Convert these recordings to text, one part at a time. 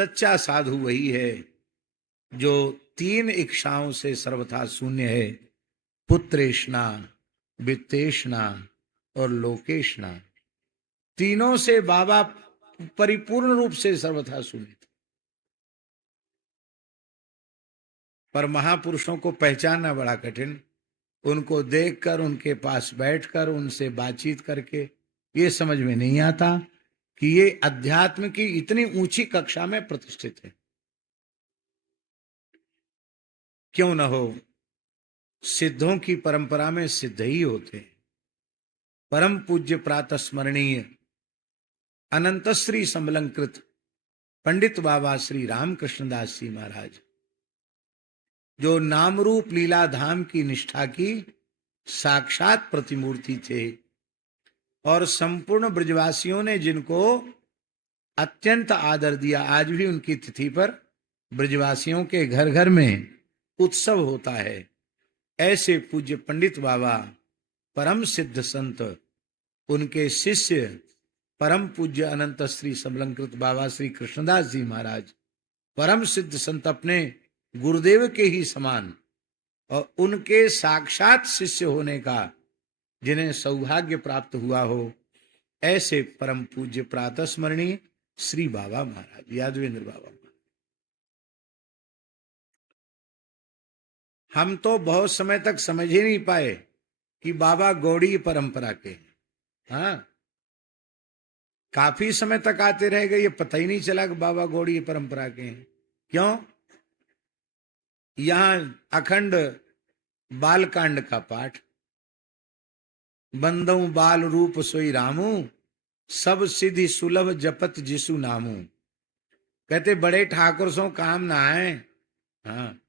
सच्चा साधु वही है जो 3 इच्छाओं से सर्वथा शून्य है, पुत्रेष्णा, वित्तेष्णा और लोकेष्णा। तीनों से बाबा परिपूर्ण रूप से सर्वथा शून्य थे। पर महापुरुषों को पहचानना बड़ा कठिन, उनको देखकर, उनके पास बैठकर, उनसे बातचीत करके ये समझ में नहीं आता कि ये अध्यात्म की इतनी ऊंची कक्षा में प्रतिष्ठित है। क्यों न हो, सिद्धों की परंपरा में सिद्ध ही होते हैं। परम पूज्य प्रातः स्मरणीय अनंत श्री समलंकृत पंडित बाबा श्री रामकृष्णदास जी महाराज, जो नाम रूप लीला धाम की निष्ठा की साक्षात प्रतिमूर्ति थे और संपूर्ण ब्रजवासियों ने जिनको अत्यंत आदर दिया, आज भी उनकी तिथि पर ब्रजवासियों के घर घर में उत्सव होता है। ऐसे पूज्य पंडित बाबा, परम सिद्ध संत, उनके शिष्य परम पूज्य अनंत श्री समलंकृत बाबा श्री कृष्णदास जी महाराज, परम सिद्ध संत, अपने गुरुदेव के ही समान और उनके साक्षात शिष्य होने का जिन्हें सौभाग्य प्राप्त हुआ हो, ऐसे परम पूज्य प्रातः स्मरणीय श्री बाबा महाराज, यादवेंद्र बाबा महाराज। हम तो बहुत समय तक समझ ही नहीं पाए कि बाबा गौड़ी परंपरा के, हाँ, काफी समय तक आते रह गए, ये पता ही नहीं चला कि बाबा गौड़ी परंपरा के हैं। क्यों? यहां अखंड बालकांड का पाठ, बंदऊ बाल रूप सोई रामू, सब सिद्धि सुलभ जपत जिसु नामू। कहते बड़े ठाकुर सो काम ना है, हाँ,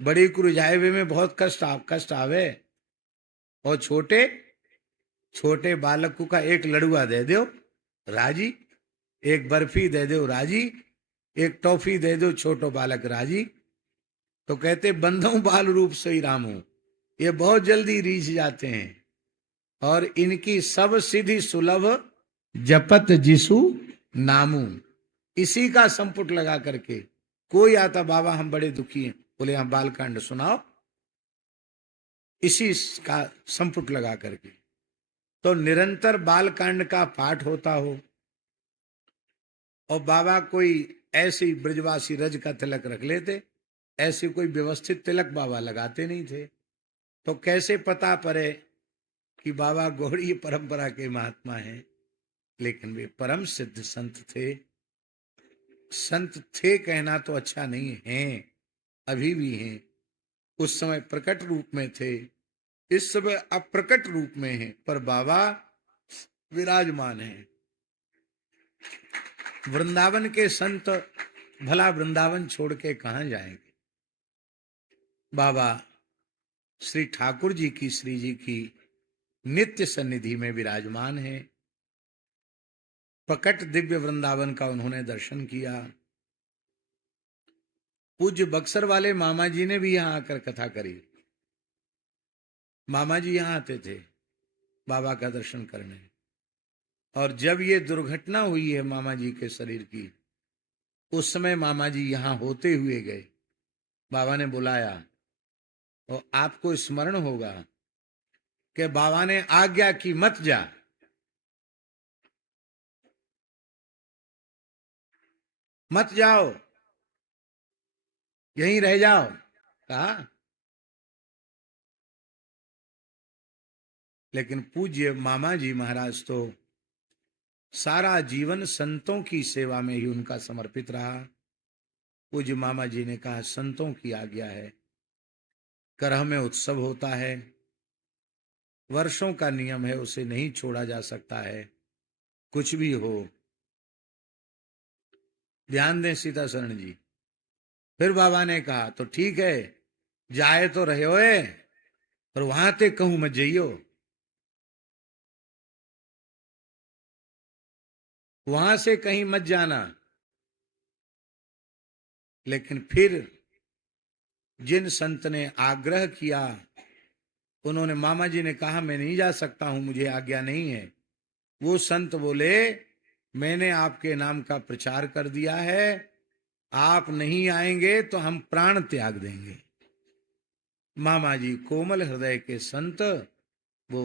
बड़ी कुरजाए हुए में बहुत कष्ट आवे, और छोटे छोटे बालक को का एक लड़ुआ दे दो राजी, एक बर्फी दे दो राजी, एक टॉफी दे दो छोटो बालक राजी। तो कहते बंधु बाल रूप सोई रामू, ये बहुत जल्दी रीझ जाते हैं और इनकी सब सिद्धि सुलभ जपत जिसु नामू। इसी का संपुट लगा करके कोई आता, बाबा हम बड़े दुखी हैं, बोले हम बालकांड सुनाओ, इसी का संपुट लगा करके। तो निरंतर बालकांड का पाठ होता हो और बाबा कोई ऐसी ब्रजवासी रज का तिलक रख लेते, ऐसे कोई व्यवस्थित तिलक बाबा लगाते नहीं थे। तो कैसे पता पड़े कि बाबा गौड़ी परंपरा के महात्मा हैं? लेकिन वे परम सिद्ध संत थे। संत थे कहना तो अच्छा नहीं है, अभी भी हैं। उस समय प्रकट रूप में थे, इस समय अप्रकट रूप में हैं, पर बाबा विराजमान हैं। वृंदावन के संत भला वृंदावन छोड़ के कहां जाएंगे? बाबा श्री ठाकुर जी की, श्री जी की नित्य सन्निधि में विराजमान है। प्रकट दिव्य वृंदावन का उन्होंने दर्शन किया। पूज्य बक्सर वाले मामा जी ने भी यहां आकर कथा करी। मामा जी यहां आते थे बाबा का दर्शन करने, और जब ये दुर्घटना हुई है मामा जी के शरीर की, उस समय मामा जी यहां होते हुए गए। बाबा ने बुलाया और आपको स्मरण होगा कि बाबा ने आज्ञा की मत जा, मत जाओ, यहीं रह जाओ, कहा। लेकिन पूज्य मामा जी महाराज तो सारा जीवन संतों की सेवा में ही उनका समर्पित रहा। पूज्य मामा जी ने कहा संतों की आज्ञा है, करह में उत्सव होता है, वर्षों का नियम है, उसे नहीं छोड़ा जा सकता है, कुछ भी हो। ध्यान दें सीता शरण जी। फिर बाबा ने कहा तो ठीक है, जाए तो रहे होए, पर वहां ते कहूं मत जइयो, वहां से कहीं मत जाना। लेकिन फिर जिन संत ने आग्रह किया, उन्होंने, मामा जी ने कहा मैं नहीं जा सकता हूं, मुझे आज्ञा नहीं है। वो संत बोले मैंने आपके नाम का प्रचार कर दिया है, आप नहीं आएंगे तो हम प्राण त्याग देंगे। मामा जी कोमल हृदय के संत वो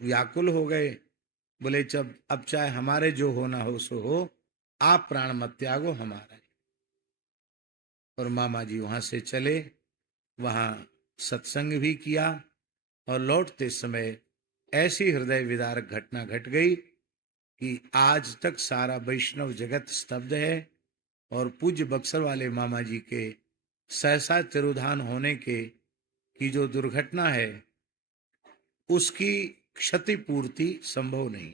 व्याकुल हो गए, बोले जब अब चाहे हमारे जो होना हो सो हो, आप प्राण मत त्यागो हमारा। और मामा जी वहां से चले, वहां सत्संग भी किया और लौटते समय ऐसी हृदय विदारक घटना घट गई कि आज तक सारा वैष्णव जगत स्तब्ध है। और पूज्य बक्सर वाले मामा जी के सहसा तिरोधान होने के की जो दुर्घटना है उसकी क्षतिपूर्ति संभव नहीं।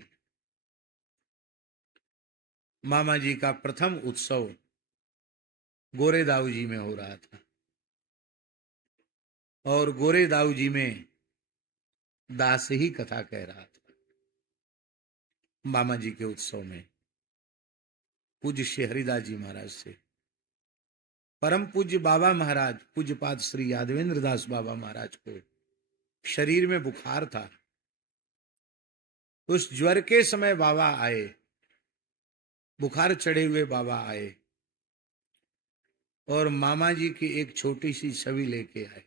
मामा जी का प्रथम उत्सव गोरेदाऊ जी में हो रहा था और गोरेदाऊ जी में दास ही कथा कह रहा था। मामा जी के उत्सव में पूज्य श्री हरिदास जी महाराज से परम पूज्य बाबा महाराज पूज्यपाद श्री यादवेंद्र दास बाबा महाराज को शरीर में बुखार था। उस ज्वर के समय बाबा आए, बुखार चढ़े हुए बाबा आए और मामा जी की एक छोटी सी छवि लेके आए।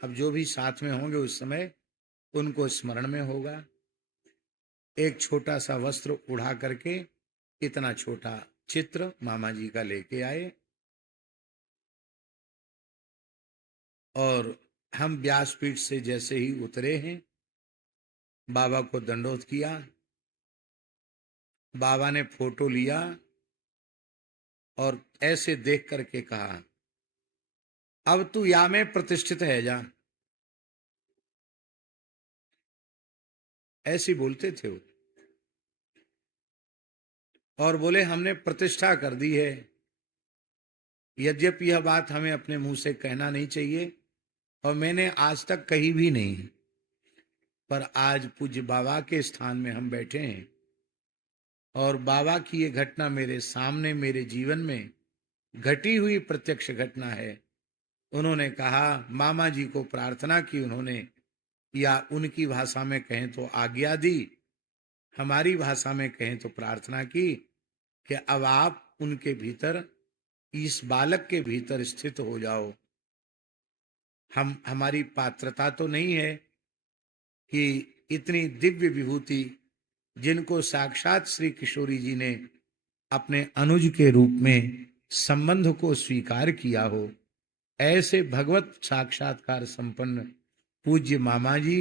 अब जो भी साथ में होंगे उस समय उनको स्मरण में होगा। एक छोटा सा वस्त्र उड़ा करके इतना छोटा चित्र मामा जी का लेके आए और हम व्यासपीठ से जैसे ही उतरे हैं बाबा को दंडोत किया। बाबा ने फोटो लिया और ऐसे देख करके कहा, अब तू या में प्रतिष्ठित है जा। ऐसे बोलते थे वो और बोले हमने प्रतिष्ठा कर दी है। यद्यपि यह बात हमें अपने मुंह से कहना नहीं चाहिए और मैंने आज तक कही भी नहीं, पर आज पूज्य बाबा के स्थान में हम बैठे हैं और बाबा की ये घटना मेरे सामने मेरे जीवन में घटी हुई प्रत्यक्ष घटना है। उन्होंने कहा, मामा जी को प्रार्थना की उन्होंने, या उनकी भाषा में कहें तो आज्ञा दी, हमारी भाषा में कहें तो प्रार्थना की कि अब आप उनके भीतर इस बालक के भीतर स्थित हो जाओ। हमारी पात्रता तो नहीं है कि इतनी दिव्य विभूति जिनको साक्षात श्री किशोरी जी ने अपने अनुज के रूप में संबंध को स्वीकार किया हो, ऐसे भगवत साक्षात्कार संपन्न पूज्य मामा जी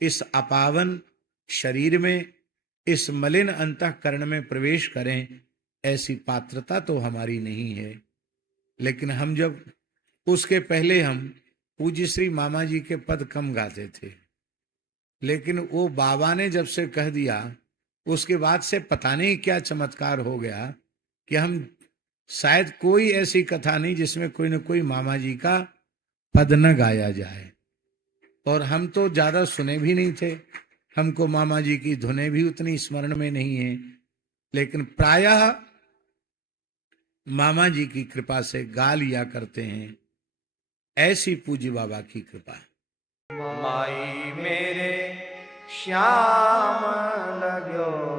इस अपावन शरीर में इस मलिन अंतःकरण में प्रवेश करें, ऐसी पात्रता तो हमारी नहीं है। लेकिन हम जब उसके पहले हम पूज्य श्री मामा जी के पद कम गाते थे, लेकिन वो बाबा ने जब से कह दिया उसके बाद से पता नहीं क्या चमत्कार हो गया कि हम शायद कोई ऐसी कथा नहीं जिसमें कोई न कोई मामा जी का पद न गाया जाए। और हम तो ज्यादा सुने भी नहीं थे, हमको मामा जी की धुनें भी उतनी स्मरण में नहीं है, लेकिन प्रायः मामा जी की कृपा से गा लिया करते हैं। ऐसी पूज्य बाबा की कृपा। माई मेरे श्याम लगो